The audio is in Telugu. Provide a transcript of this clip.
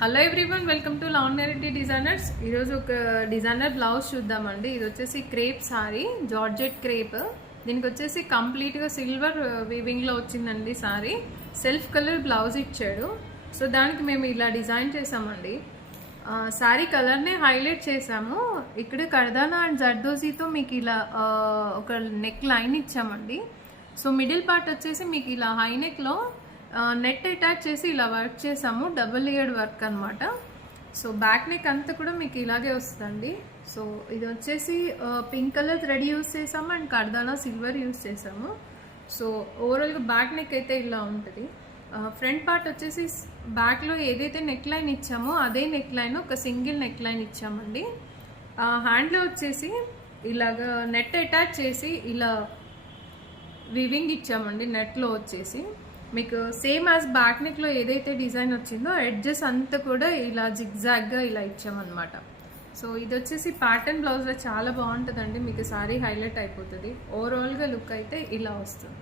Hello everyone, welcome to long designers. ఈరోజు ఒక డిజైనర్ బ్లౌజ్ చూద్దామండి. ఇది వచ్చేసి క్రేప్ సారీ, జార్జెట్ క్రేప్. దీనికి వచ్చేసి కంప్లీట్గా సిల్వర్ వీవింగ్లో వచ్చిందండి సారీ. సెల్ఫ్ కలర్ బ్లౌజ్ ఇచ్చాడు. సో దానికి మేము ఇలా డిజైన్ చేసామండి. సారీ కలర్నే హైలైట్ చేసాము. ఇక్కడ కర్దానా అండ్ జర్దోజీతో మీకు ఇలా ఒక నెక్ లైన్ ఇచ్చామండి. సో మిడిల్ పార్ట్ వచ్చేసి మీకు ఇలా హై నెక్లో నెట్ అటాచ్ చేసి ఇలా వర్క్ చేసాము. డబుల్ లేయర్డ్ వర్క్ అనమాట. సో బ్యాక్ నెక్ అంతా కూడా మీకు ఇలాగే వస్తుందండి. సో ఇది వచ్చేసి పింక్ కలర్ థ్రెడ్ యూస్ చేసాము అండ్ కర్దానా సిల్వర్ యూస్ చేసాము. సో ఓవరాల్గా బ్యాక్ నెక్ అయితే ఇలా ఉంటుంది. ఫ్రంట్ పార్ట్ వచ్చేసి బ్యాక్లో ఏదైతే నెక్ లైన్ ఇచ్చామో అదే నెక్ లైన్, ఒక సింగిల్ నెక్ లైన్ ఇచ్చామండి. హ్యాండ్లో వచ్చేసి ఇలాగా నెట్ అటాచ్ చేసి ఇలా వివింగ్ ఇచ్చామండి. నెట్లో వచ్చేసి మీకు సేమ్ యాజ్ బ్యాక్ నెక్లో ఏదైతే డిజైన్ వచ్చిందో ఎడ్జెస్ అంతా కూడా ఇలా జిగ్జాగ్గా ఇలా ఇచ్చామన్నమాట. సో ఇది వచ్చేసి ప్యాటర్న్ బ్లౌజ్లో చాలా బాగుంటుందండి. మీకు సారీ హైలైట్ అయిపోతుంది. ఓవరాల్గా లుక్ అయితే ఇలా వస్తుంది.